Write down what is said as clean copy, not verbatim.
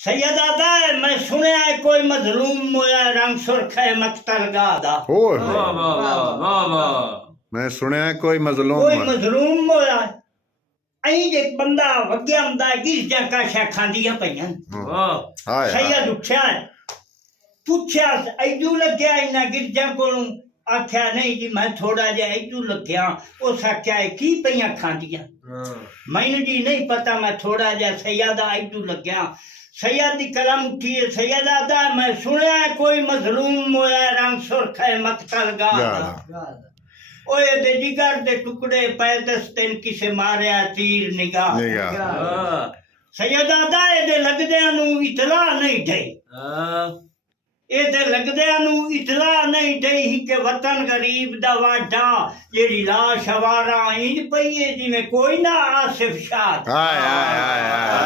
सैयदादा मैं सुनया है कोई मजलूम होया रंग सुरख है मकतलगा दा ਹੋਰ वाह वाह वाह वाह वाह ਮੈਂ ਸੁਣਿਆ ਕੋਈ ਮਜ਼ਲੂਮ कोई ਹੈ। मजलूम होया अई जे बंदा वग्या हुंदा गिरजा काशा खांदियां पईयां वाह ਹਾਏ ਹਾਏ। सैयद उठ्या पुछया ऐजू लग्या इना गिरजा कोलों आख्या नहीं जी मैं थोड़ा जिहा ऐजू लग्या उस आख्या की पईयां खांदियां मैनू जी नहीं पता मैं थोड़ा जिहा सैयदा ऐजू लग्या सैयद दी कलम उठी है सैयदादा मैं सुनया है कोई मजलूम होया रंग सुरख है मकतलगा गा ओए दे जिगर दे टुकड़े पै दस्तेन किसे मारिया तीर निगाह ਨਿਗਾ सैयदादा एदे लगदियां नू इतला नहीं ढई एदे लगदियां नू इतला नहीं ढई कि वतन गरीब दा वाढा जेड़ी लाश हवारा इंज पई है जिवें कोई ना आसिफ शाह ਹਾਏ ਹਾਏ ਹਾਏ ਹਾਏ।